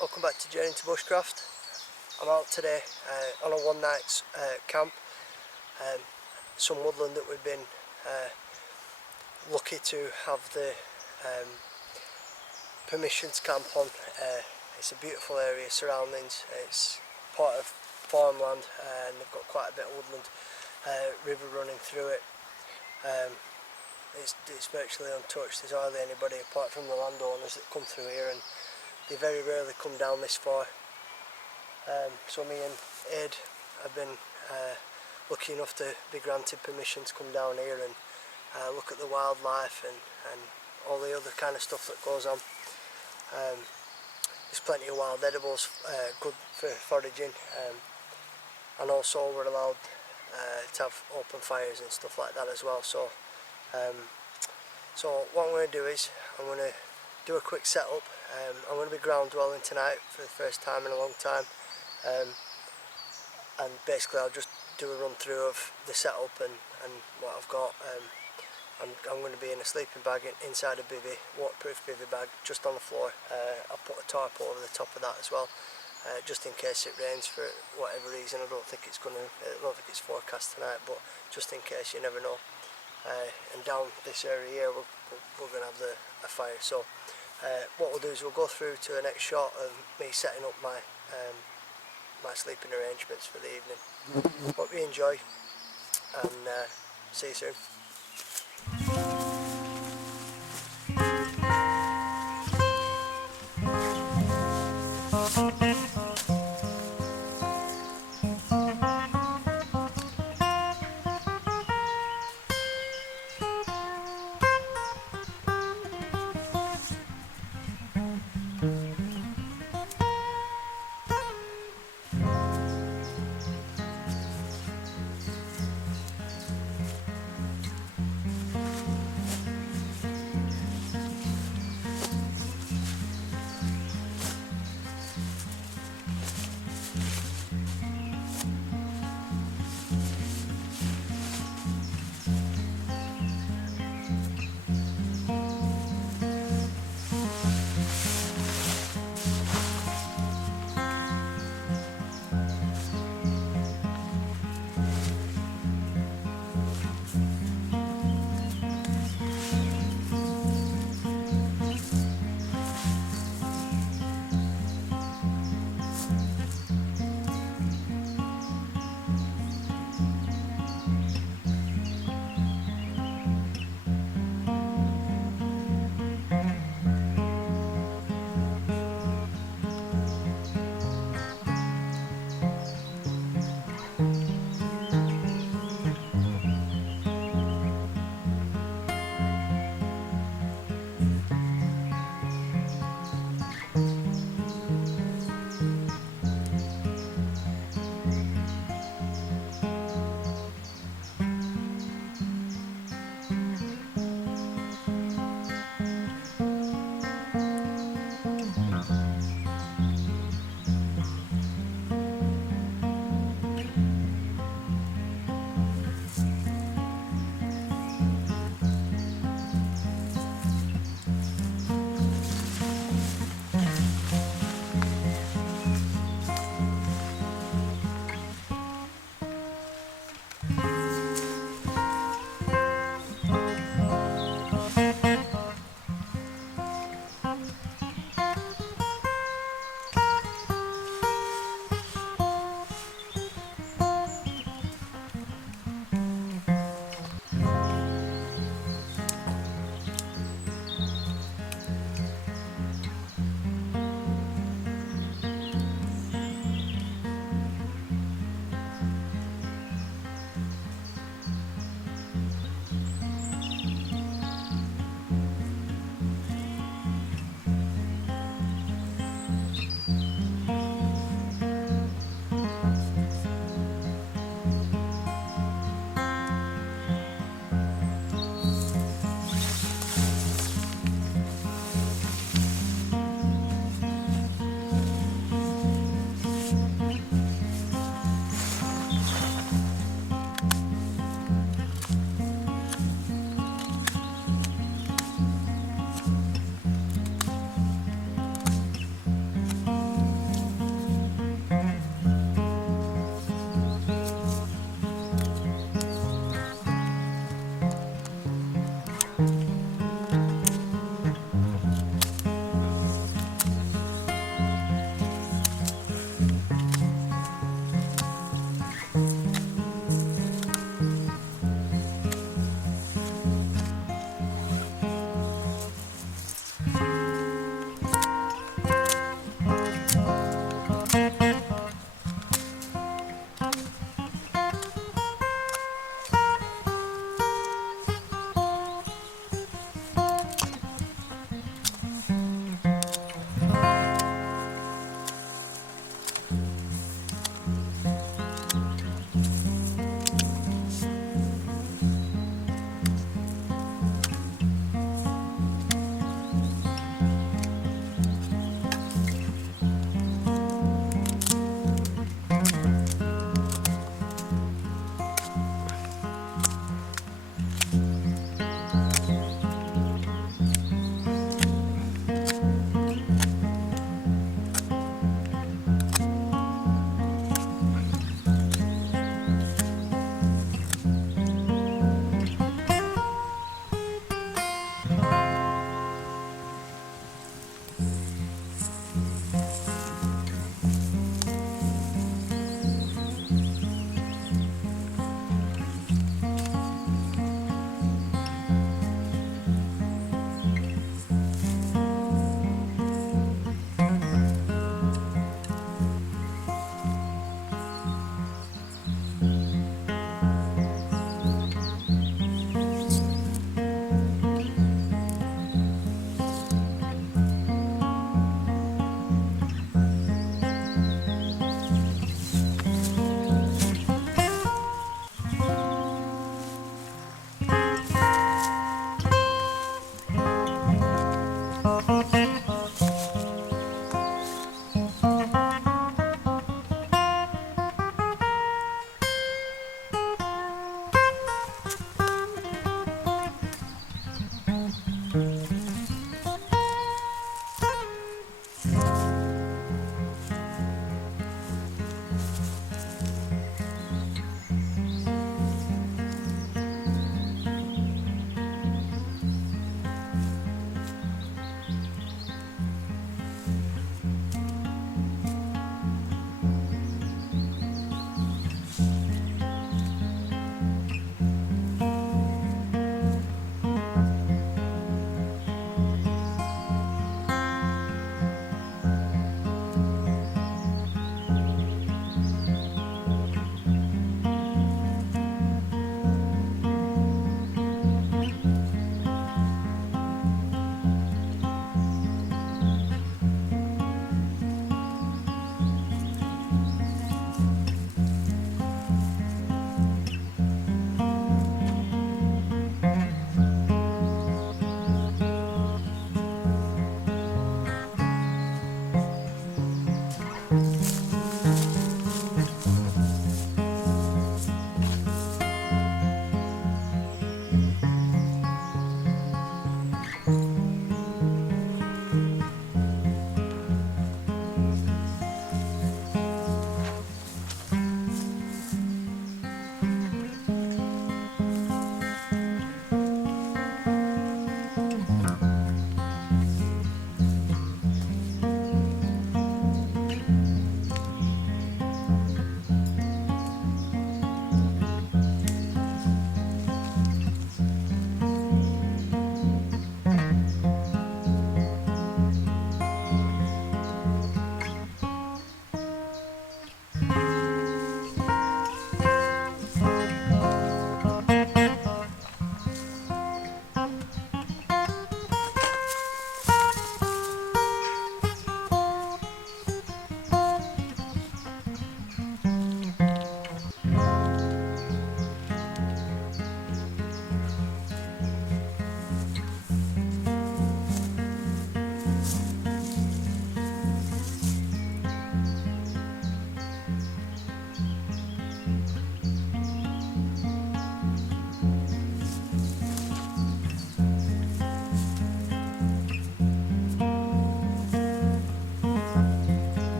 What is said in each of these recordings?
Welcome back to Journey to Bushcraft. I'm out today on a one night camp, some woodland that we've been lucky to have the permission to camp on. It's a beautiful area, surroundings, it's part of farmland and they've got quite a bit of woodland, river running through it. It's virtually untouched. There's hardly anybody apart from the landowners that come through here, and they very rarely come down this far. So me and Ed have been lucky enough to be granted permission to come down here and look at the wildlife and all the other kind of stuff that goes on. There's plenty of wild edibles, good for foraging, and also we're allowed to have open fires and stuff like that as well. So what I'm going to do is I'm going to do a quick setup. I'm going to be ground dwelling tonight for the first time in a long time, and basically I'll just do a run through of the setup and what I've got. I'm going to be in a sleeping bag inside a bivvy, waterproof bivvy bag, just on the floor. I'll put a tarp over the top of that as well, just in case it rains for whatever reason. I don't think it's forecast tonight, but just in case, you never know. And down this area here, we're going to have a fire. So what we'll do is we'll go through to the next shot of me setting up my my sleeping arrangements for the evening. Hope you enjoy, and see you soon.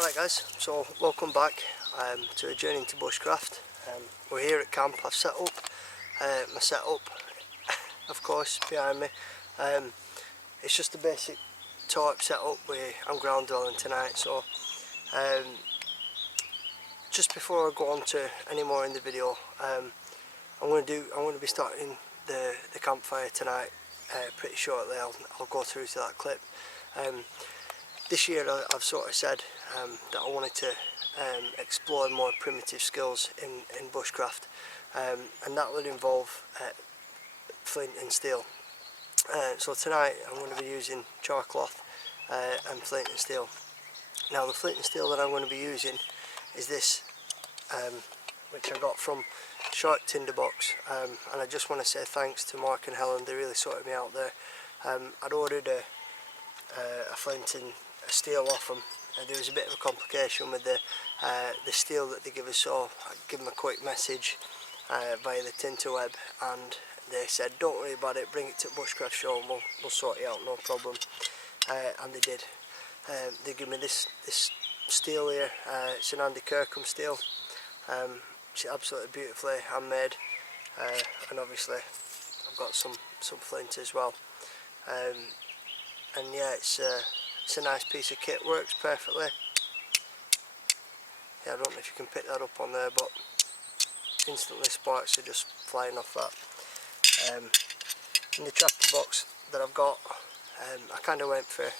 Alright guys, so welcome back to a journey into bushcraft. We're here at camp. I've set up my setup, of course, behind me. It's just a basic tarp setup. I'm ground dwelling tonight, so just before I go on to any more in the video, I'm going to be starting the campfire tonight pretty shortly. I'll go through to that clip. This year I've sort of said that I wanted to explore more primitive skills in bushcraft, and that would involve flint and steel. So tonight I'm going to be using char cloth and flint and steel. Now the flint and steel that I'm going to be using is this, which I got from Shark Tinderbox, and I just want to say thanks to Mark and Helen. They really sorted me out there. I'd ordered a flint and a steel off them. There was a bit of a complication with the steel that they give us, so I give them a quick message via the Tinterweb, and they said don't worry about it, bring it to Bushcraft show and we'll sort it out, no problem. And they did. They give me this steel here. It's an Andy Kirkham steel. It's absolutely beautifully handmade, and obviously I've got some flint as well. And yeah, it's a nice piece of kit, works perfectly. Yeah, I don't know if you can pick that up on there, but instantly sparks are just flying off that. In the tractor box that I've got, I kind of went for a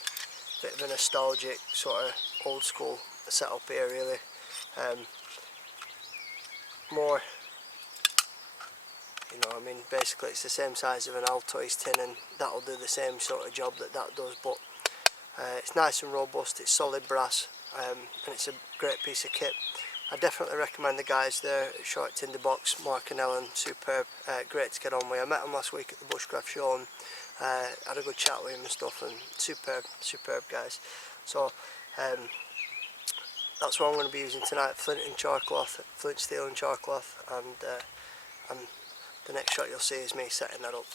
bit of a nostalgic sort of old school setup here really. More, you know, I mean, basically it's the same size of an Altoids tin, and that'll do the same sort of job that does, but it's nice and robust, it's solid brass, and it's a great piece of kit. I definitely recommend the guys there at Shark Tinderbox, Mark and Ellen, superb, great to get on with. I met them last week at the Bushcraft show and had a good chat with him and stuff, and superb guys. So that's what I'm going to be using tonight, flint and char cloth, flint, steel and char cloth, and the next shot you'll see is me setting that up.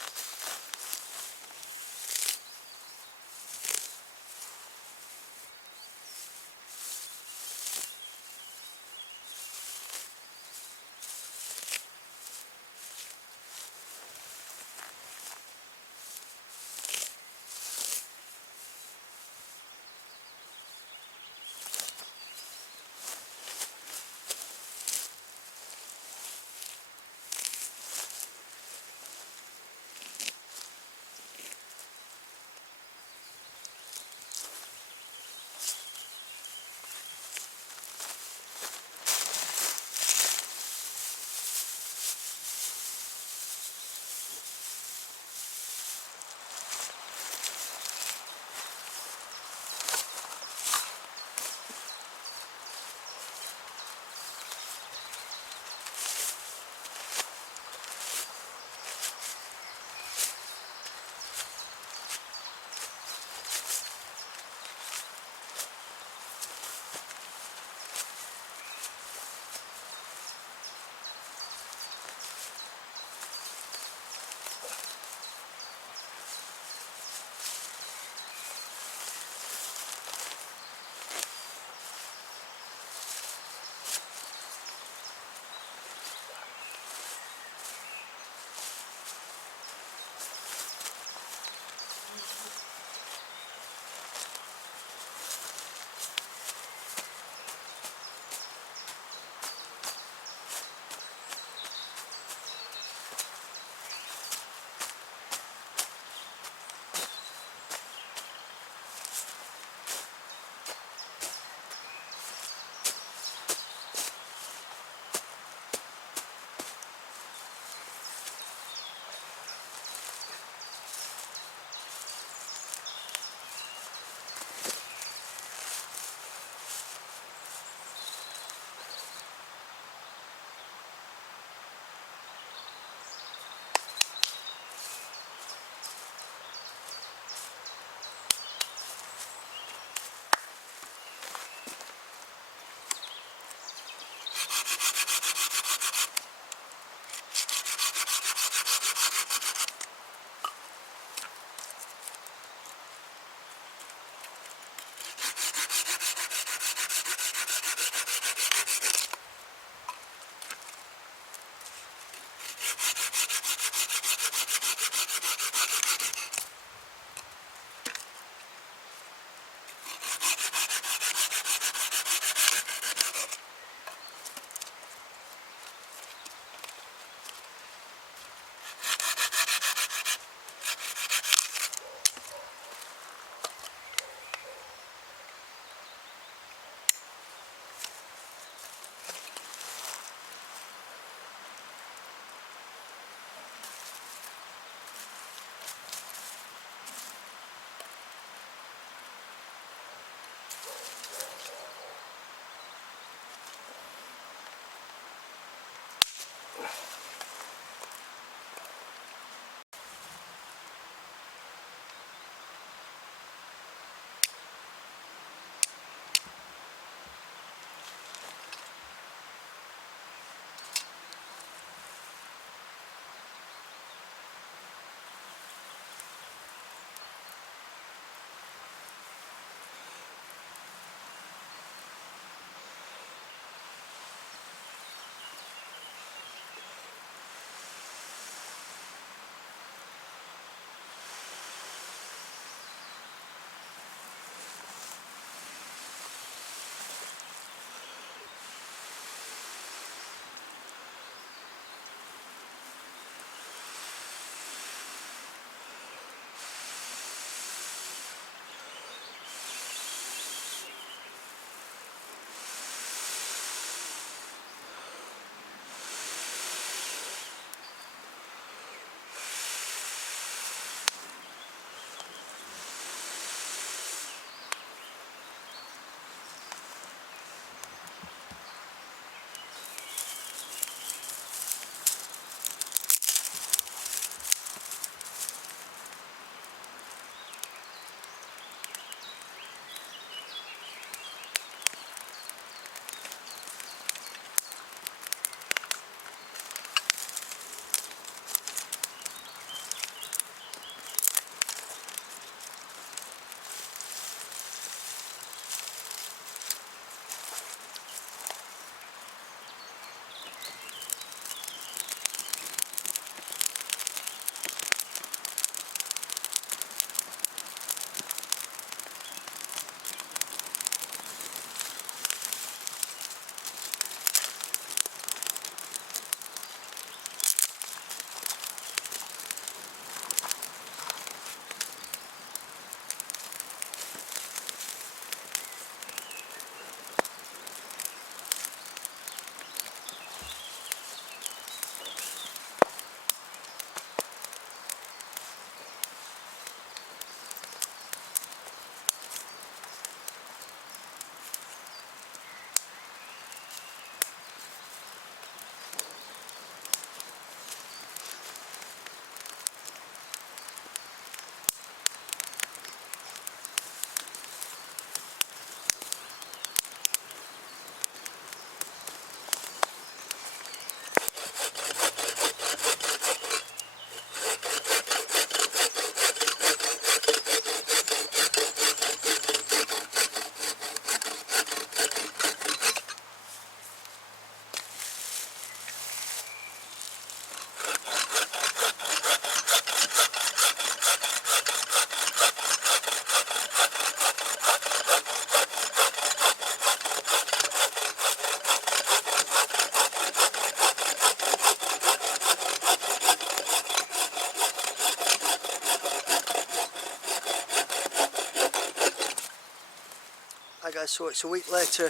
guys, so it's a week later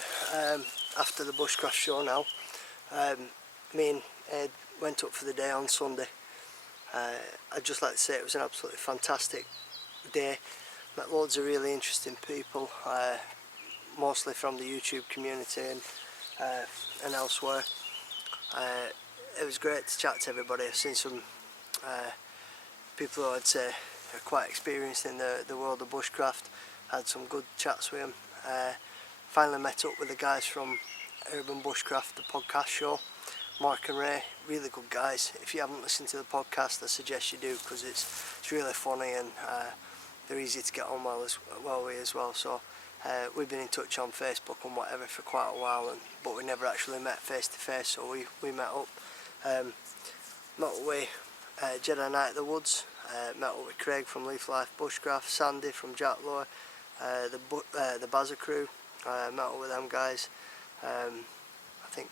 after the Bushcraft show now. Me and Ed went up for the day on Sunday. I'd just like to say it was an absolutely fantastic day. Met loads of really interesting people, mostly from the YouTube community and elsewhere. It was great to chat to everybody. I've seen some people who I'd say are quite experienced in the world of bushcraft. Had some good chats with them. Finally met up with the guys from Urban Bushcraft, the podcast show. Mark and Ray, really good guys. If you haven't listened to the podcast, I suggest you do, because it's really funny and they're easy to get on well with as well. So we've been in touch on Facebook and whatever for quite a while, but we never actually met face to face. So we met up. Met up with Jedi Knight of the Woods. Met up with Craig from Leaf Life Bushcraft, Sandy from Jack Lore, the Bazza crew. Met up with them guys. I think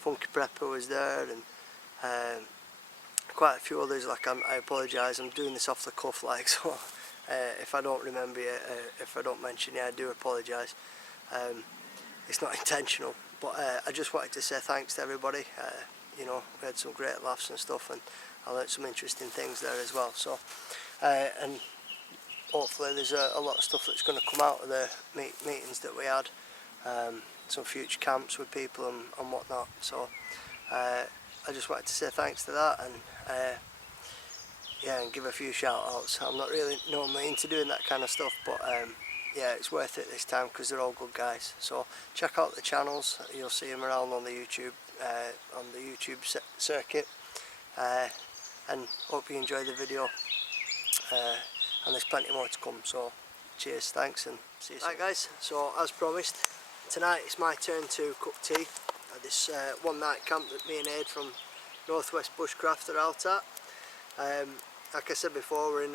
Funky Prepper was there, and quite a few others. Like I apologise, I'm doing this off the cuff, like, so if I don't remember you, if I don't mention you, I do apologise. It's not intentional, but I just wanted to say thanks to everybody. You know, we had some great laughs and stuff, and I learnt some interesting things there as well. So and hopefully there's a lot of stuff that's going to come out of the meetings that we had. Some future camps with people and whatnot. So I just wanted to say thanks to that, and yeah, and give a few shout outs. I'm not really normally into doing that kind of stuff, but yeah, it's worth it this time because they're all good guys. So check out the channels, you'll see them around on the YouTube circuit, and hope you enjoy the video, and there's plenty more to come. So cheers, thanks, and see you soon. Right guys, so as promised, tonight it's my turn to cook tea at this one night camp that me and Ed from Northwest Bushcraft are out at. Like I said before, we're in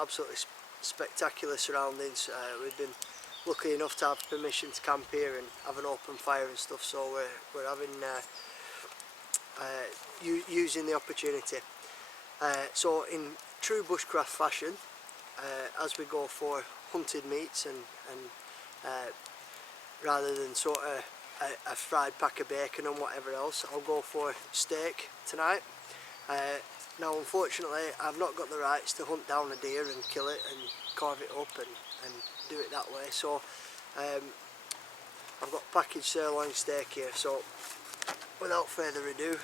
absolutely spectacular surroundings. We've been lucky enough to have permission to camp here and have an open fire and stuff, so we're having using the opportunity. So in true bushcraft fashion, as we go for hunted meats and rather than sort of a fried pack of bacon and whatever else, I'll go for steak tonight. Now unfortunately I've not got the rights to hunt down a deer and kill it and carve it up and do it that way, so I've got packaged sirloin steak here. So without further ado,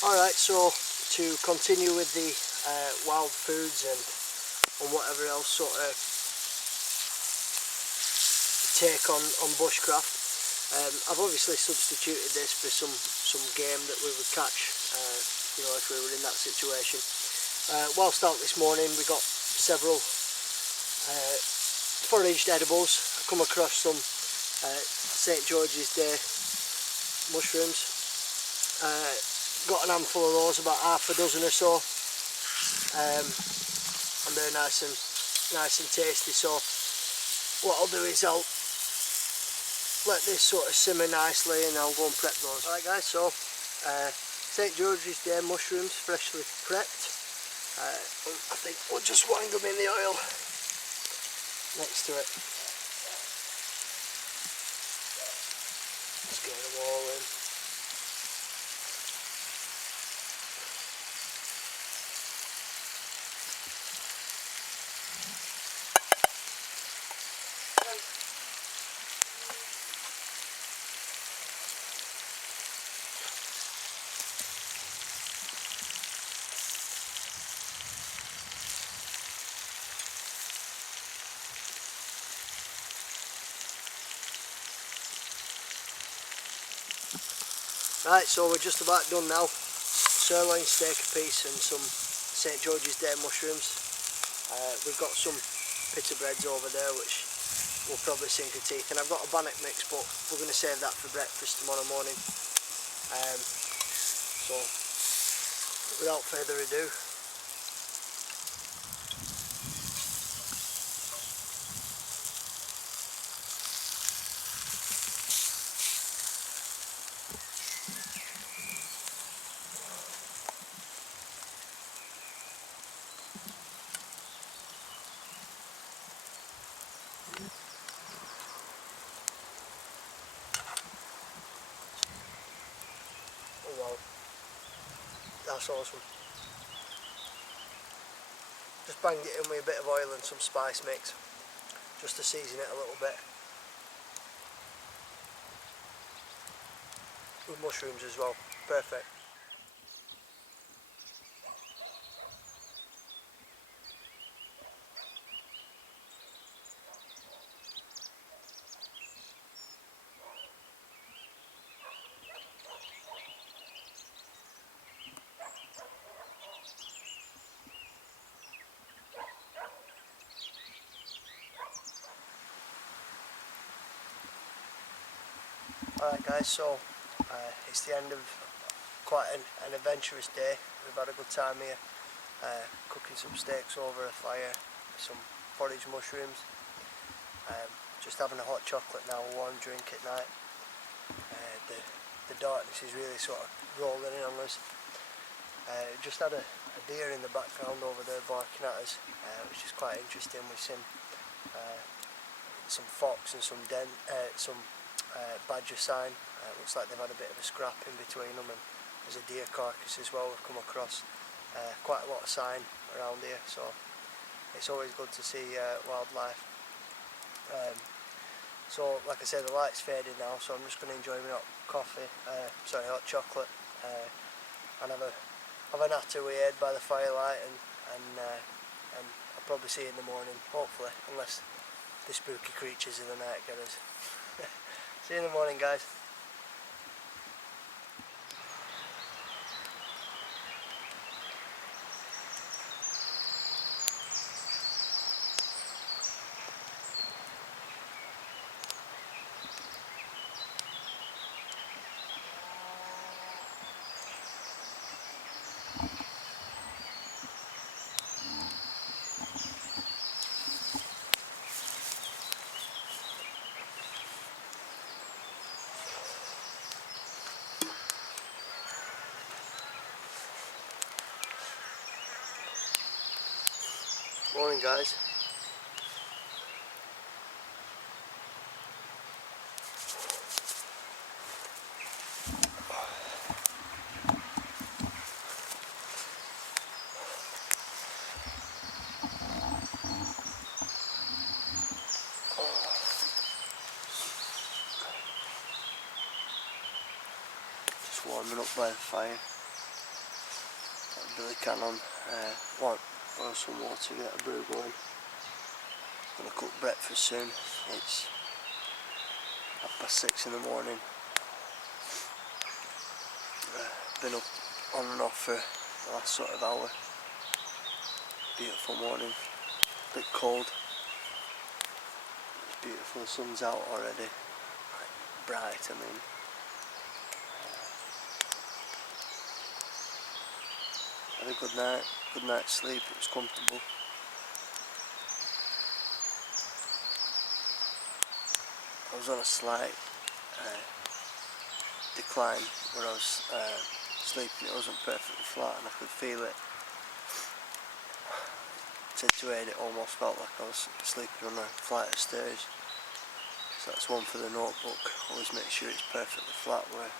Alright, so to continue with the wild foods and whatever else sort of take on bushcraft, I've obviously substituted this for some game that we would catch, you know, if we were in that situation. Whilst out this morning we got several foraged edibles. I come across some St George's Day mushrooms. Got an handful of those, about half a dozen or so, and they're nice and tasty. So what I'll do is I'll let this sort of simmer nicely and I'll go and prep those. Alright guys, so St George's Day mushrooms, freshly prepped. I think we'll just wang them in the oil next to it. Just get them all in. Right, so we're just about done now. Sirloin steak a piece and some St George's Day mushrooms. We've got some pita breads over there which will probably sink a teeth, and I've got a bannock mix, but we're going to save that for breakfast tomorrow morning. So without further ado, oh wow, that's awesome. Just banged it in with a bit of oil and some spice mix, just to season it a little bit. With mushrooms as well, perfect. Alright guys, so it's the end of quite an adventurous day. We've had a good time here, cooking some steaks over a fire, some foraged mushrooms, just having a hot chocolate now, a warm drink at night. The darkness is really sort of rolling in on us. Just had a deer in the background over there barking at us, which is quite interesting. We've seen some fox and some badger sign. Looks like they've had a bit of a scrap in between them, and there's a deer carcass as well we've come across. Quite a lot of sign around here, so it's always good to see wildlife. So like I said, the light's fading now, so I'm just going to enjoy my hot chocolate, and have a natter with Ed by the firelight, and I'll probably see you in the morning, hopefully, unless the spooky creatures of the night get us. See you in the morning, guys. Morning, guys. Just warming up by the fire. billy can on, boil some water, get a brew going. Gonna cook breakfast soon. It's 6:30 in the morning. Been up on and off for the last sort of hour. Beautiful morning, bit cold. It's beautiful, the sun's out already, bright. I mean, had a good night's sleep. It was comfortable. I was on a slight decline where I was sleeping. It wasn't perfectly flat and I could feel it. Situated, it almost felt like I was sleeping on a flight of stairs. So that's one for the notebook. Always make sure it's perfectly flat where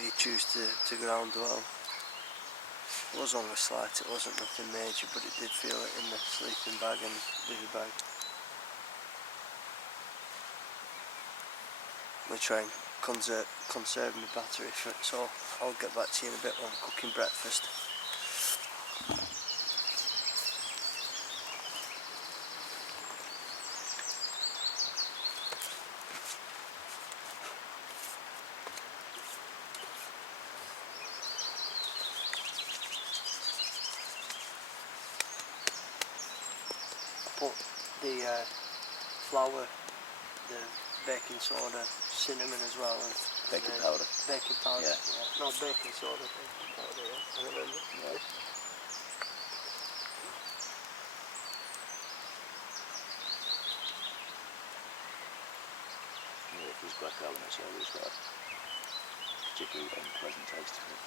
you choose to ground well. It was only slight, it wasn't nothing major, but it did feel it in the sleeping bag and bivy bag. I'm going to try and conserve my battery for it, so I'll get back to you in a bit when I'm cooking breakfast. Put the flour, the baking soda, cinnamon as well, and Baking powder. Baking powder. Yeah. Yeah. No, baking soda. Baking powder. Yeah. I remember. Yeah. Yeah, it feels black out when it's always got a particularly unpleasant taste to it.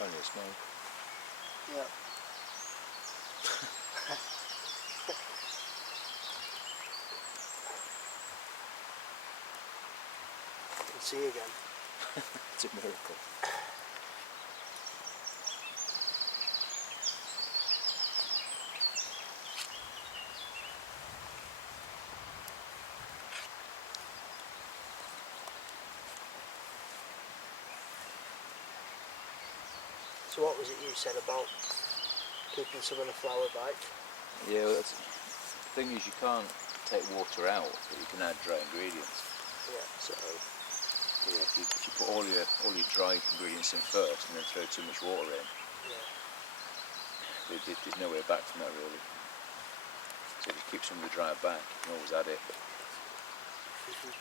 Only a small. Yeah. Can see you again. It's a miracle. So what was it you said about keeping some of the flour back? Yeah, well, the thing is you can't take water out, but you can add dry ingredients. Yeah. So yeah, if you put all your dry ingredients in first and then throw too much water in, Yeah. there's no way back from that really. So if you keep some of the dry back, you can always add it. Mm-hmm.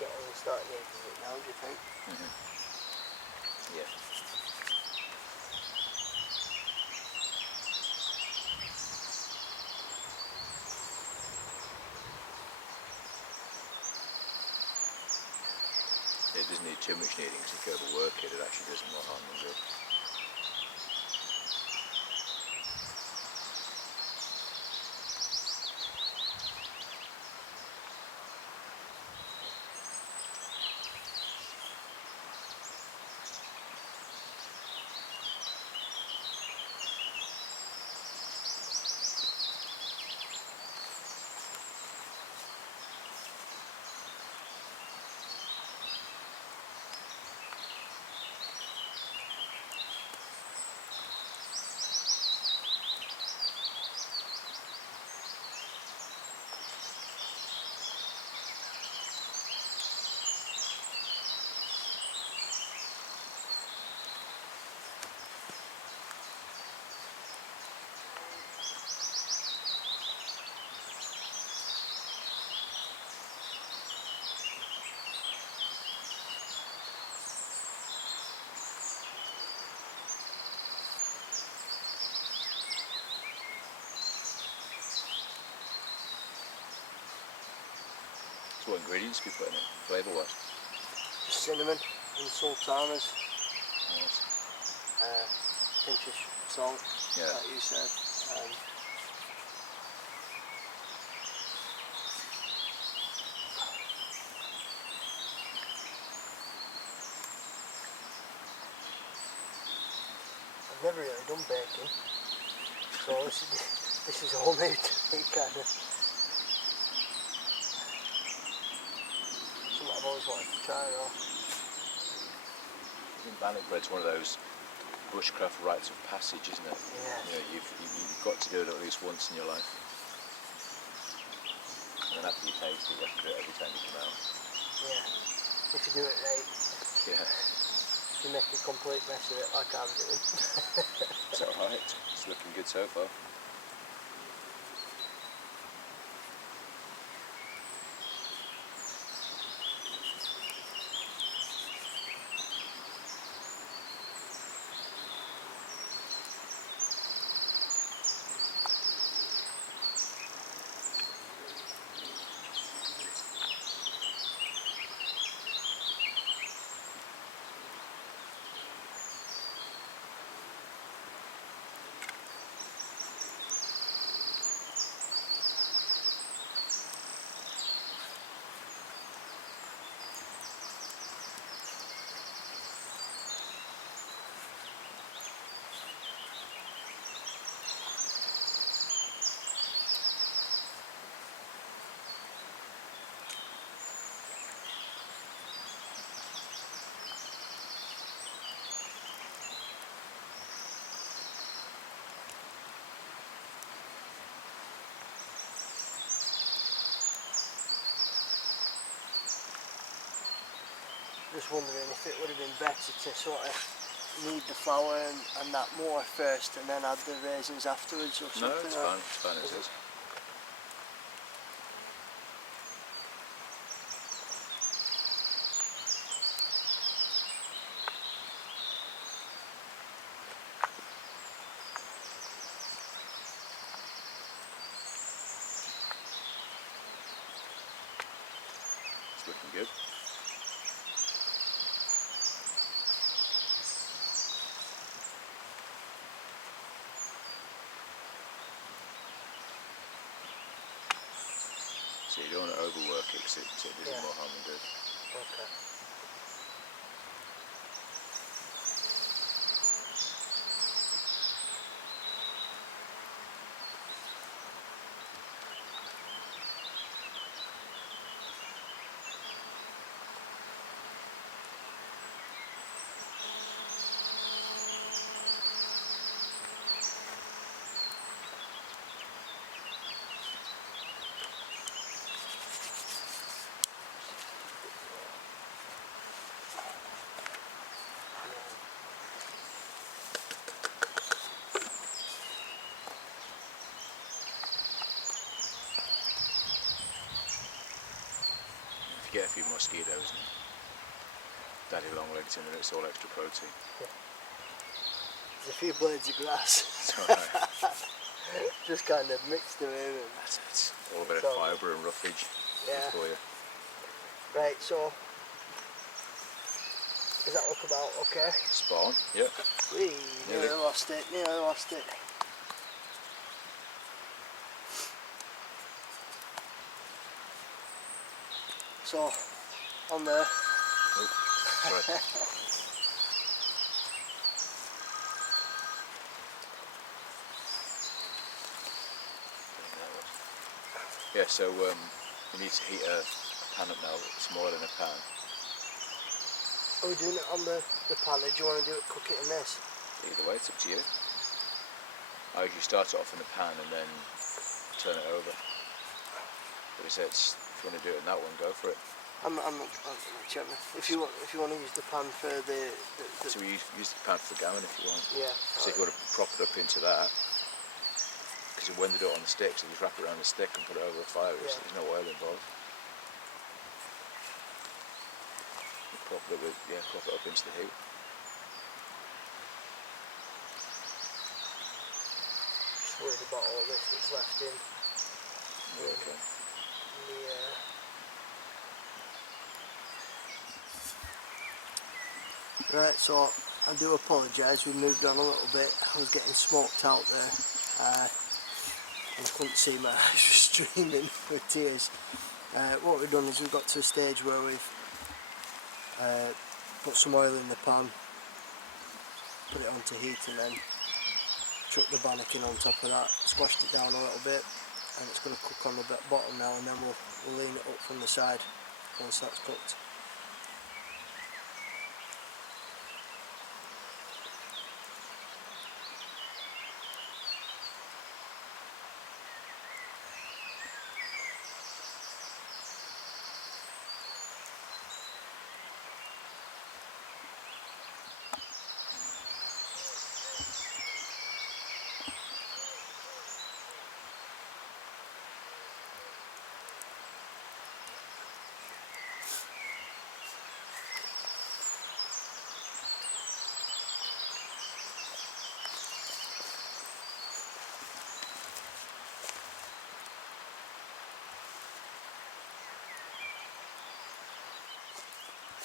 Getting starting to use it now, do you think? Yeah. It doesn't need too much kneading because if you overwork it, it actually does more harm than good. So what ingredients do you put in it, flavour-wise? Cinnamon and sultanas. Nice. Pinch of salt, Yeah. like you said. I've never really done baking, so this is all new to me, kind of. Something I've always wanted to try though. I think bannock bread's one of those bushcraft rites of passage, isn't it? Yes. You know, you've got to do it at least once in your life. And then after you taste it, you have to do it every time you come out. Yeah. If you do it right. Yeah. You make a complete mess of it like I'm doing. It's alright. It's looking good so far. just wondering if it would have been better to sort of knead the flour and that more first and then add the raisins afterwards or something. No, it's fine. It's fine as is. It's looking good. So you don't want to overwork it because it does Yeah. more harm than good. Okay. If you get a few mosquitoes and daddy long legs in there, it's all extra protein. There's a few blades of grass. It's alright. Just kind of mixed them in. It's all a bit of So- fibre and roughage Yeah. for you. Right, so does that look about okay? Spot on, yep. Whee, Nearly. nearly lost it, nearly lost it. So, on there. Oh, sorry. Yeah, so you need to heat a pan up now, smaller than a pan. Are we doing it on the pan, or do you want to cook it in this? Either way, it's up to you. I usually start it off in the pan and then turn it over. But if you want to do it in that one, go for it. I'm not checking. If you want to use the pan for the So we use the pan for the gammon if you want. yeah. So if you want to prop it up into that, because when they do it on the stick, so you just wrap it around the stick and put it over the fire, Yeah. there's no oil involved. You prop it up into the heat. Just worried about all this that's left in Okay. the Right, so I do apologise, we moved on a little bit. I was getting smoked out there and I couldn't see, my eyes were streaming with tears. What we've done is we've got to a stage where we've put some oil in the pan, put it on to heat and then chuck the bannock in on top of that, squashed it down a little bit and it's going to cook on the bottom now, and then we'll lean it up from the side once that's cooked.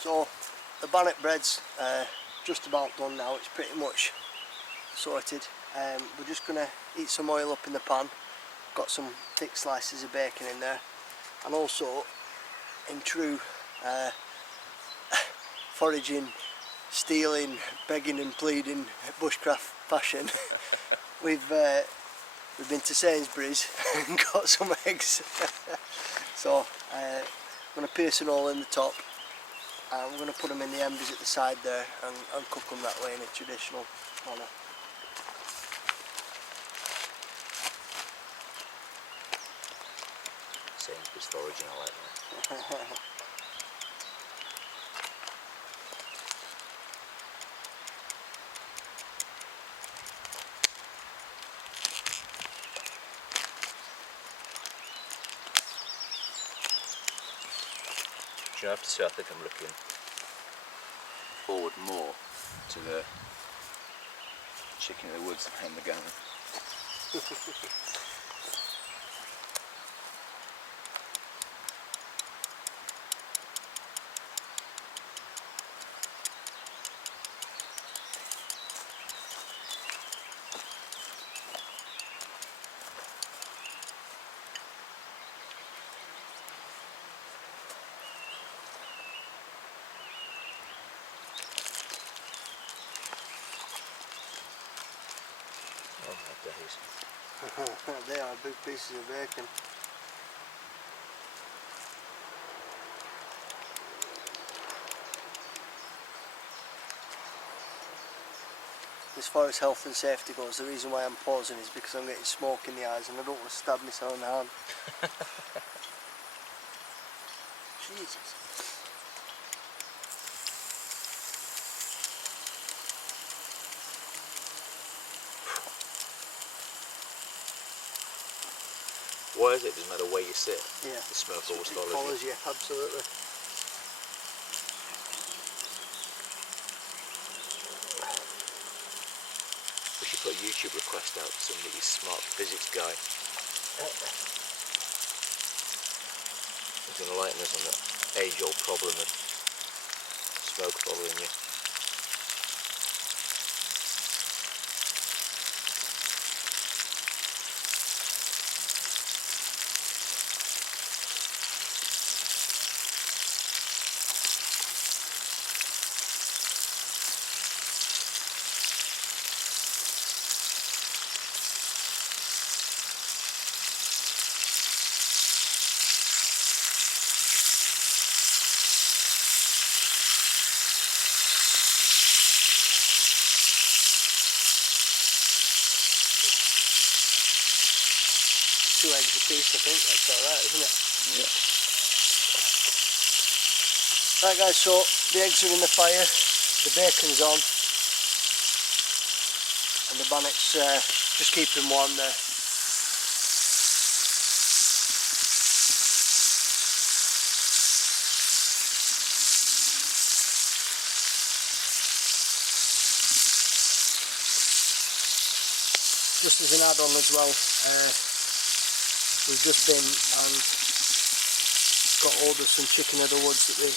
So the bannock bread's just about done now, it's pretty much sorted. We're just going to heat some oil up in the pan, got some thick slices of bacon in there, and also in true foraging, stealing, begging and pleading bushcraft fashion we've been to Sainsbury's and got some eggs. So I'm going to pierce an hole in the top. I'm going to put them in the embers at the side there and cook them that way in a traditional manner. Sainsbury's foraging, I like that. Do you have to say I think I'm looking forward more to the chicken in the woods and the gammon. Oh my days. They are big pieces of bacon. As far as health and safety goes, the reason why I'm pausing is because I'm getting smoke in the eyes and I don't want to stab myself in the hand. Jesus. Why is it? Doesn't matter where you sit. Yeah. The smoke always It follows you, absolutely. We should put a YouTube request out to somebody smart physics guy. He's going to enlighten us on that age-old problem of smoke following you. Two eggs a piece, I think. That's alright, isn't it? Yeah. Right guys, so the eggs are in the fire, the bacon's on, and the bannet's just keeping warm there. Just as an add-on as well, we've just been and got hold of some chicken of the woods that we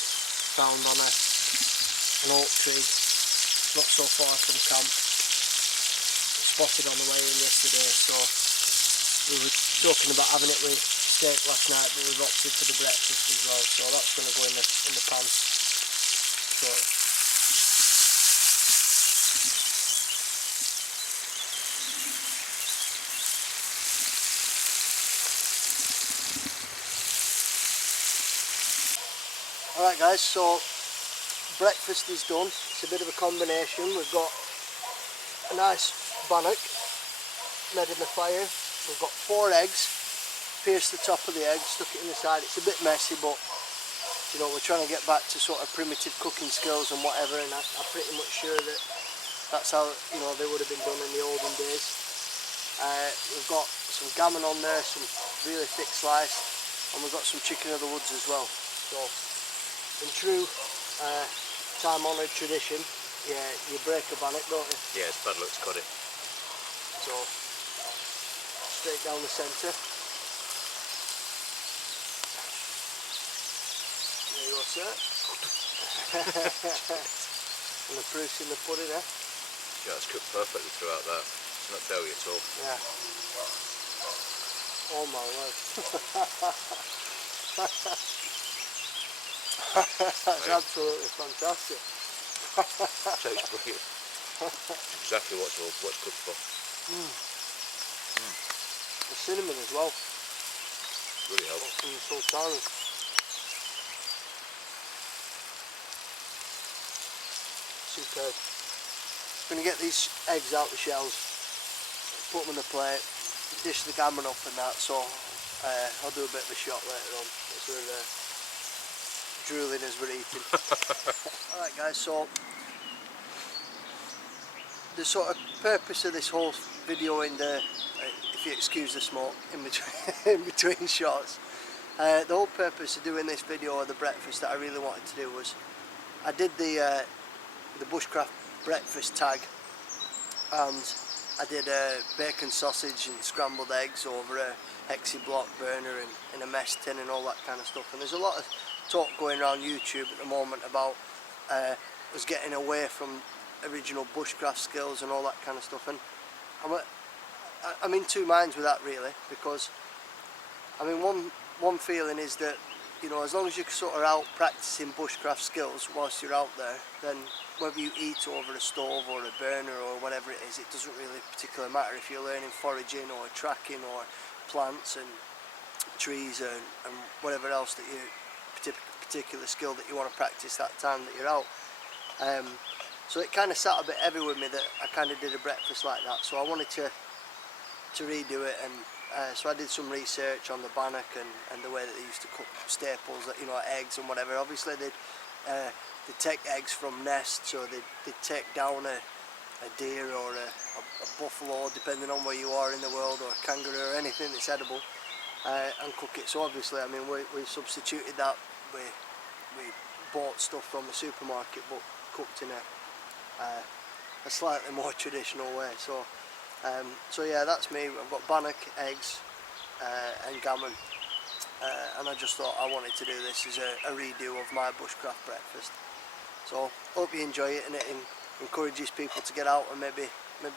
found on an oak tree not so far from camp. Spotted on the way in yesterday, so we were talking about having it with steak last night, but we've opted for the breakfast as well, so that's going to go in the pan. So alright guys, so breakfast is done. It's a bit of a combination. We've got a nice bannock made in the fire. We've got 4 eggs, pierced the top of the egg, stuck it in the side. It's a bit messy, but you know, we're trying to get back to sort of primitive cooking skills and whatever, and I'm pretty much sure that that's how, you know, they would have been done in the olden days. We've got some gammon on there, some really thick slice, and we've got some chicken of the woods as well. So in true time-honoured tradition, yeah, you break a bannock, don't you? Yeah, it's bad luck to cut it. So straight down the centre. There you go, sir. And the proof's in the pudding, eh? Yeah, it's cooked perfectly throughout that. It's not doughy at all. Yeah. Oh my word. That's absolutely fantastic. Tastes brilliant. Exactly what's cooked for. The cinnamon as well. Really helps. From the sultanas. Superb. Going to get these eggs out the shells, put them on the plate, dish the gammon up and that, so I'll do a bit of a shot later on as we're drooling as we're eating. Alright guys, so the sort of purpose of this whole video, in the if you excuse the smoke in between in between shots, The whole purpose of doing this video, or the breakfast that I really wanted to do, was I did the Bushcraft breakfast tag, and I did bacon, sausage and scrambled eggs over a hexi block burner and in a mess tin and all that kind of stuff. And there's a lot of talk going around YouTube at the moment about us getting away from original bushcraft skills and all that kind of stuff. And I'm in two minds with that, really, because I mean, one feeling is that, you know, as long as you're sort of out practicing bushcraft skills whilst you're out there, then whether you eat over a stove or a burner or whatever it is, it doesn't really particularly matter if you're learning foraging or tracking or plants and trees and whatever else that you particular skill that you want to practice that time that you're out. So it kind of sat a bit heavy with me that I kind of did a breakfast like that, so I wanted to redo it. And so I did some research on the bannock and the way that they used to cook staples, you know, eggs and whatever. Obviously they take eggs from nests, so they take down a deer or a buffalo, depending on where you are in the world, or a kangaroo or anything that's edible, and cook it. So obviously, I mean, we substituted that. We bought stuff from the supermarket, but cooked in a slightly more traditional way. So so yeah, that's me. I've got bannock, eggs and gammon, and I just thought I wanted to do this as a redo of my bushcraft breakfast. So hope you enjoy it, and it encourages people to get out and maybe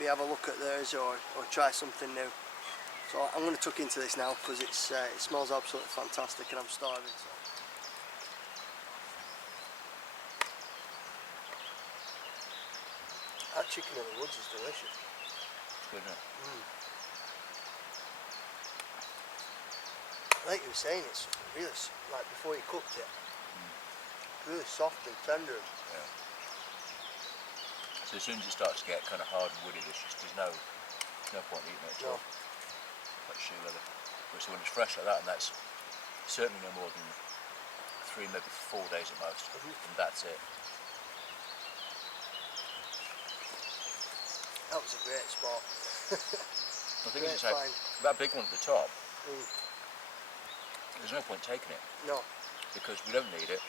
have a look at theirs or try something new. So I'm going to tuck into this now because it smells absolutely fantastic and I'm starving. So. That chicken in the woods is delicious. It's good, isn't it? Like you were saying, it's really, like before you cooked it, really soft and tender. Yeah. So as soon as it starts to get kind of hard and woody, there's no point eating it at all. Like shoe leather. But so when it's fresh like that, and that's certainly no more than 3, maybe 4 days at most, and that's it. That was a great spot. I think it's like that big one at the top. There's no point taking it. No. Because we don't need it,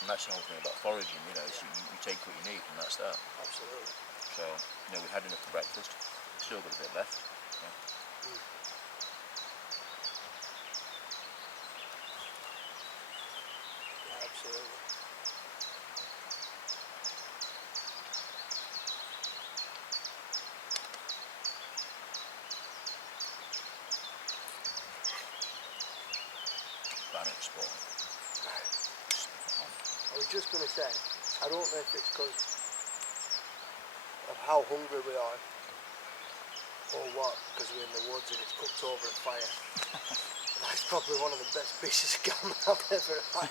and that's the whole thing about foraging, you know, so you take what you need, and that's that. Absolutely. So, you know, we had enough for breakfast, still got a bit left. Yeah. Yeah, absolutely. Bannock spawn. I was just going to say, I don't know if it's because of how hungry we are or what, because we're in the woods and it's cooked over a fire. That's probably one of the best pieces of gammon I've ever had.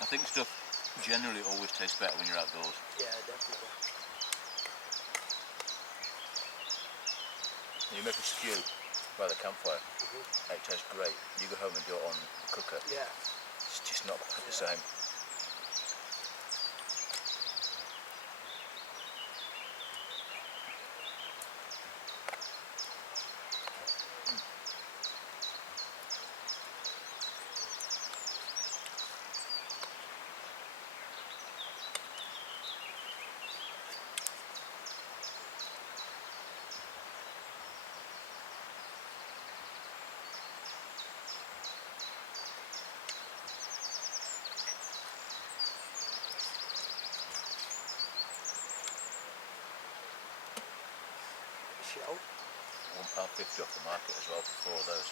I think stuff generally always tastes better when you're outdoors. Yeah, definitely. You make a stew by the campfire, it tastes great. You go home and do it on the cooker. Yeah. It's just not quite the same. Shell. £1.50 off the market as well for 4 of those.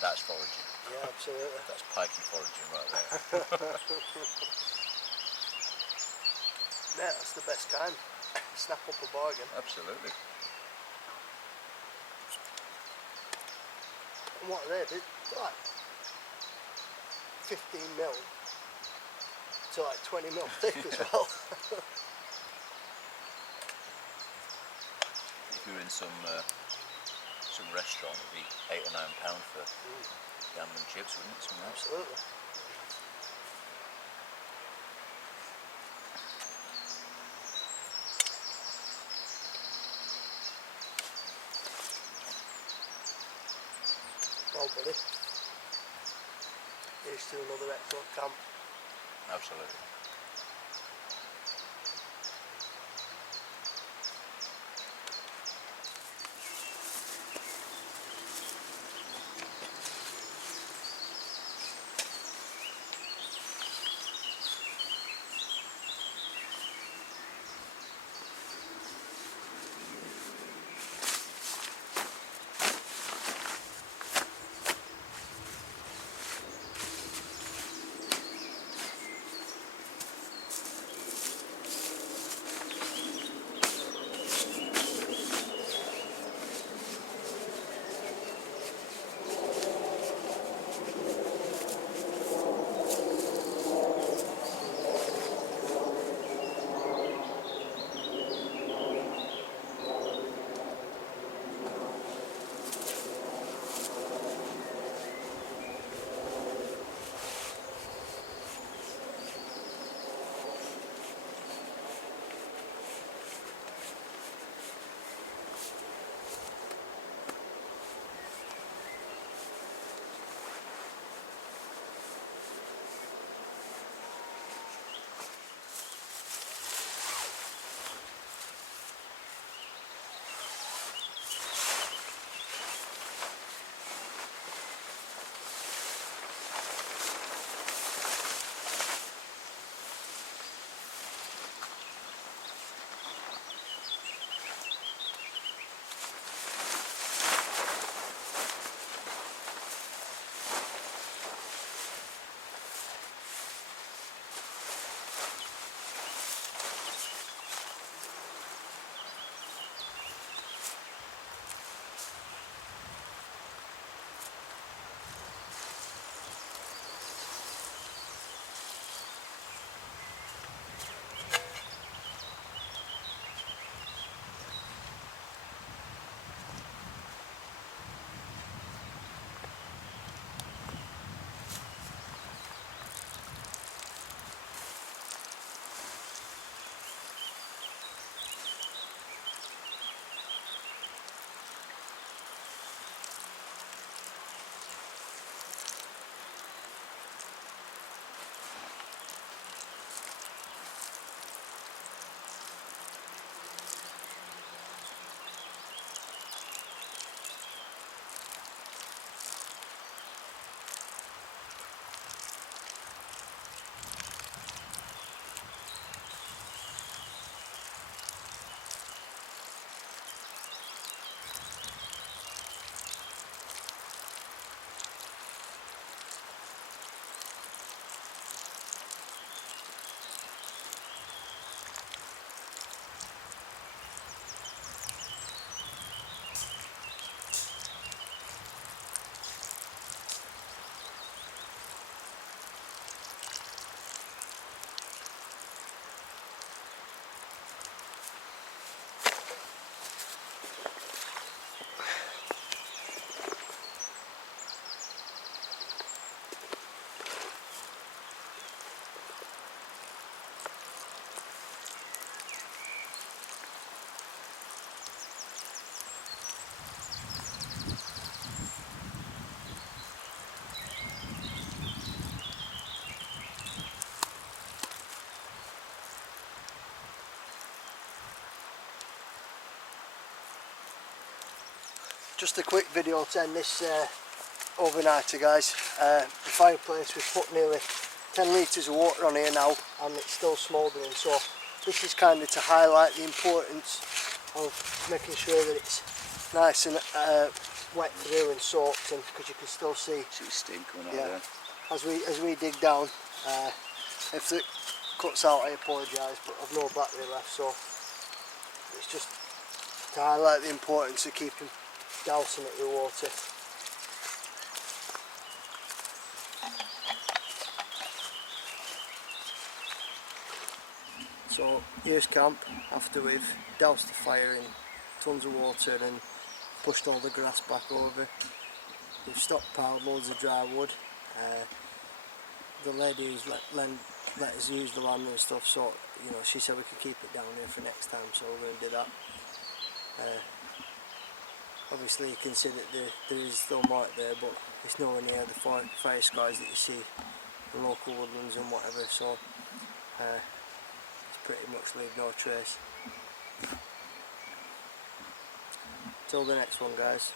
That's foraging. Yeah, absolutely. That's pikey foraging right there. Yeah, that's the best kind. Snap up a bargain. Absolutely. And what are they? They're like 15 mil to like 20 mil thick as well. If you're in some restaurant, it'd be £8 or £9 for gammon and chips, wouldn't it? Something else. Absolutely. Well buddy, here's to another excellent camp. Absolutely. Just a quick video to end this overnighter, guys. The fireplace, we've put nearly 10 litres of water on here now and it's still smouldering, so this is kind of to highlight the importance of making sure that it's nice and wet through and soaked, and because you can still see steam coming out yeah, there. as we dig down. If it cuts out, I apologise, but I've no battery left, so it's just to highlight the importance of keeping dousing it with water. So here's camp after we've doused the fire in tons of water and pushed all the grass back over. We've stockpiled loads of dry wood. The lady who's let us use the land and stuff, so you know, she said we could keep it down here for next time, so we're going to do that. Obviously you can see that there is still light there, but it's nowhere near the fire skies that you see in local woodlands and whatever, so it's pretty much leave no trace. Till the next one, guys.